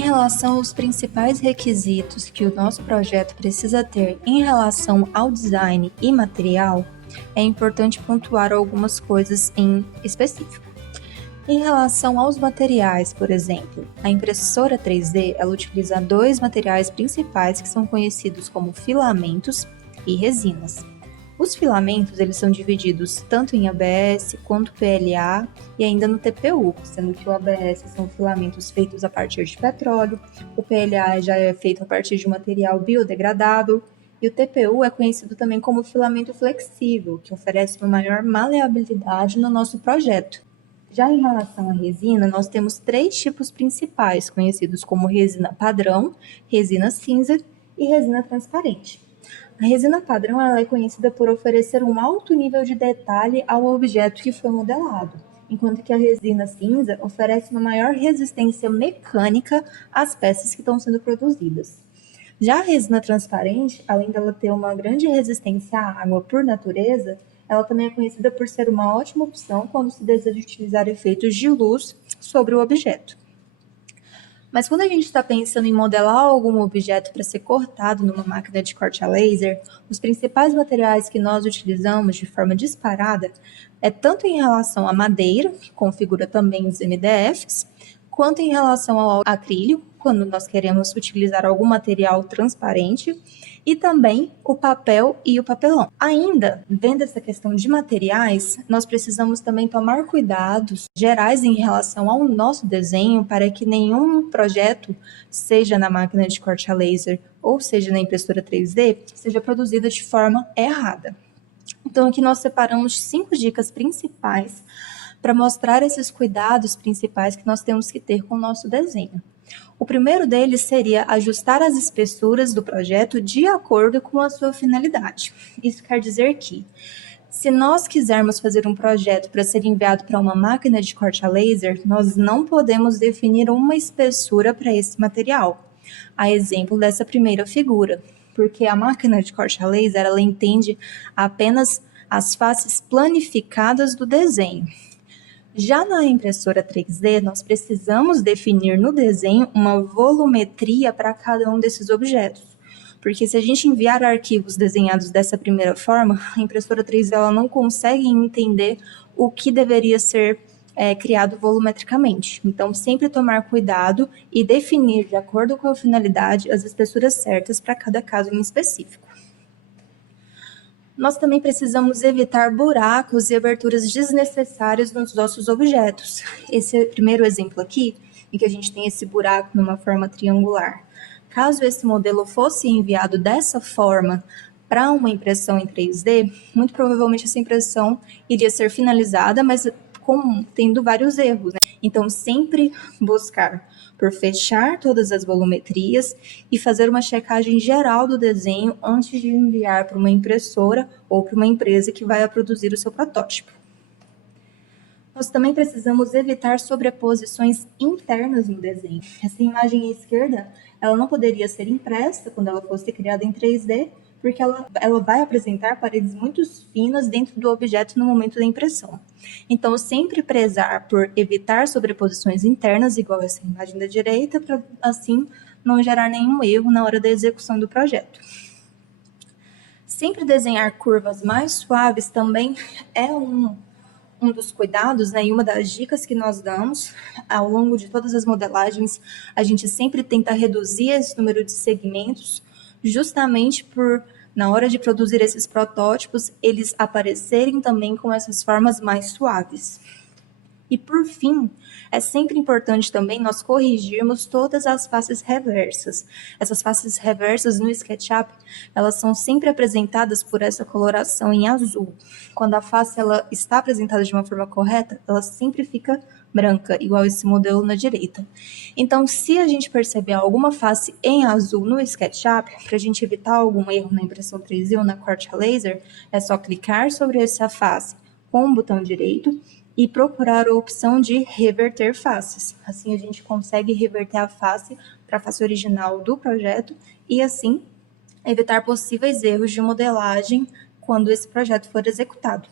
Em relação aos principais requisitos que o nosso projeto precisa ter em relação ao design e material, é importante pontuar algumas coisas em específico. Em relação aos materiais, por exemplo, a impressora 3D ela utiliza dois materiais principais que são conhecidos como filamentos e resinas. Os filamentos eles são divididos tanto em ABS quanto PLA e ainda no TPU, sendo que o ABS são filamentos feitos a partir de petróleo, o PLA já é feito a partir de material biodegradável e o TPU é conhecido também como filamento flexível, que oferece uma maior maleabilidade no nosso projeto. Já em relação à resina, nós temos três tipos principais, conhecidos como resina padrão, resina cinza e resina transparente. A resina padrão ela é conhecida por oferecer um alto nível de detalhe ao objeto que foi modelado, enquanto que a resina cinza oferece uma maior resistência mecânica às peças que estão sendo produzidas. Já a resina transparente, além dela ter uma grande resistência à água por natureza, ela também é conhecida por ser uma ótima opção quando se deseja utilizar efeitos de luz sobre o objeto. Mas quando a gente está pensando em modelar algum objeto para ser cortado numa máquina de corte a laser, os principais materiais que nós utilizamos de forma disparada é tanto em relação à madeira, que configura também os MDFs, quanto em relação ao acrílico, quando nós queremos utilizar algum material transparente, e também o papel e o papelão. Ainda, vendo essa questão de materiais, nós precisamos também tomar cuidados gerais em relação ao nosso desenho para que nenhum projeto, seja na máquina de corte a laser ou seja na impressora 3D, seja produzido de forma errada. Então aqui nós separamos 5 dicas principais para mostrar esses cuidados principais que nós temos que ter com o nosso desenho. O primeiro deles seria ajustar as espessuras do projeto de acordo com a sua finalidade. Isso quer dizer que, se nós quisermos fazer um projeto para ser enviado para uma máquina de corte a laser, nós não podemos definir uma espessura para esse material, a exemplo dessa primeira figura, porque a máquina de corte a laser ela entende apenas as faces planificadas do desenho. Já na impressora 3D, nós precisamos definir no desenho uma volumetria para cada um desses objetos. Porque se a gente enviar arquivos desenhados dessa primeira forma, a impressora 3D ela não consegue entender o que deveria ser criado volumetricamente. Então, sempre tomar cuidado e definir, de acordo com a finalidade, as espessuras certas para cada caso em específico. Nós também precisamos evitar buracos e aberturas desnecessárias nos nossos objetos. Esse primeiro exemplo aqui, em que a gente tem esse buraco numa forma triangular. Caso esse modelo fosse enviado dessa forma para uma impressão em 3D, muito provavelmente essa impressão iria ser finalizada, mas tendo vários erros, né? Então, sempre buscar por fechar todas as volumetrias e fazer uma checagem geral do desenho antes de enviar para uma impressora ou para uma empresa que vai produzir o seu protótipo. Nós também precisamos evitar sobreposições internas no desenho. Essa imagem à esquerda, ela não poderia ser impressa quando ela fosse criada em 3D, porque ela vai apresentar paredes muito finas dentro do objeto no momento da impressão. Então, sempre prezar por evitar sobreposições internas, igual essa imagem da direita, para assim não gerar nenhum erro na hora da execução do projeto. Sempre desenhar curvas mais suaves também é um dos cuidados, né, e uma das dicas que nós damos ao longo de todas as modelagens, a gente sempre tenta reduzir esse número de segmentos, justamente por, na hora de produzir esses protótipos, eles aparecerem também com essas formas mais suaves. E por fim, é sempre importante também nós corrigirmos todas as faces reversas. Essas faces reversas no SketchUp, elas são sempre apresentadas por essa coloração em azul. Quando a face ela está apresentada de uma forma correta, ela sempre fica branca, igual esse modelo na direita. Então, se a gente perceber alguma face em azul no SketchUp, para a gente evitar algum erro na impressão 3D ou na corte a laser, é só clicar sobre essa face com o botão direito e procurar a opção de reverter faces. Assim a gente consegue reverter a face para a face original do projeto e assim evitar possíveis erros de modelagem quando esse projeto for executado.